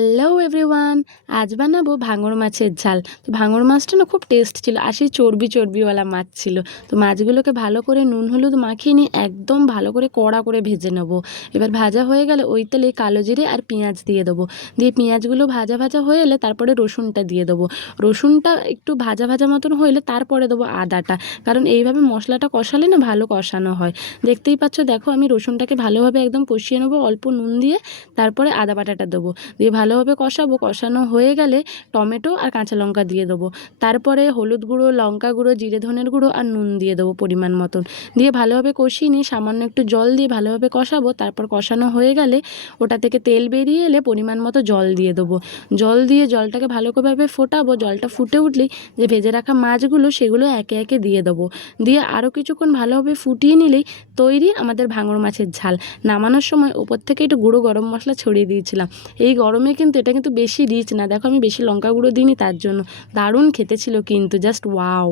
Hello everyone, আজ বানাবো ভাঙর মাছের ঝাল। তো ভাঙর মাছটা না খুব টেস্ট ছিল, আর সেই চর্বিওয়ালা মাছ ছিল। তো মাছগুলোকে ভালো করে নুন হলুদ মাখিয়ে নিয়ে একদম ভালো করে কড়া করে ভেজে নেবো। এবার ভাজা হয়ে গেলে ওই তেলে কালো জিরে আর পেঁয়াজ দিয়ে দেবো। দিয়ে পেঁয়াজগুলো ভাজা ভাজা হয়ে এলে তারপরে রসুনটা দিয়ে দেবো। রসুনটা একটু ভাজা ভাজা মতন হইলে তারপরে দেবো আদাটা, কারণ এইভাবে মশলাটা কষালে না ভালো কষানো হয়। দেখতেই পাচ্ছ, দেখো আমি রসুনটাকে ভালোভাবে একদম কষিয়ে নেবো অল্প নুন দিয়ে। তারপরে আদা বাটাটা দেবো, দিয়ে ভালোভাবে কষাবো। কষানো হয়ে গেলে টমেটো আর কাঁচা লঙ্কা দিয়ে দেবো। তারপরে হলুদ গুঁড়ো, লঙ্কা গুঁড়ো, জিরে ধনের গুঁড়ো আর নুন দিয়ে দেবো পরিমাণ মতন। দিয়ে ভালোভাবে কষিয়ে নিয়ে সামান্য একটু জল দিয়ে ভালোভাবে কষাবো। তারপর কষানো হয়ে গেলে ওটা থেকে তেল বেরিয়ে এলে পরিমাণ মতো জল দিয়ে দেবো। জল দিয়ে জলটাকে ভালো করেভাবে ফোটাবো। জলটা ফুটে উঠলেই যে ভেজে রাখা মাছগুলো সেগুলো একে একে দিয়ে দেবো। দিয়ে আরও কিছুক্ষণ ভালোভাবে ফুটিয়ে নিলেই তৈরি আমাদের ভাঙর মাছের ঝাল। নামানোর সময় ওপর থেকে একটু গুঁড়ো গরম মশলা ছড়িয়ে দিয়েছিলাম। এই গরমে কিন্তু এটা কিন্তু বেশি রিচ না, দেখো আমি বেশি লঙ্কা গুঁড়ো দিইনি, তার জন্য দারুণ খেতে ছিল কিন্তু, জাস্ট ওয়াও।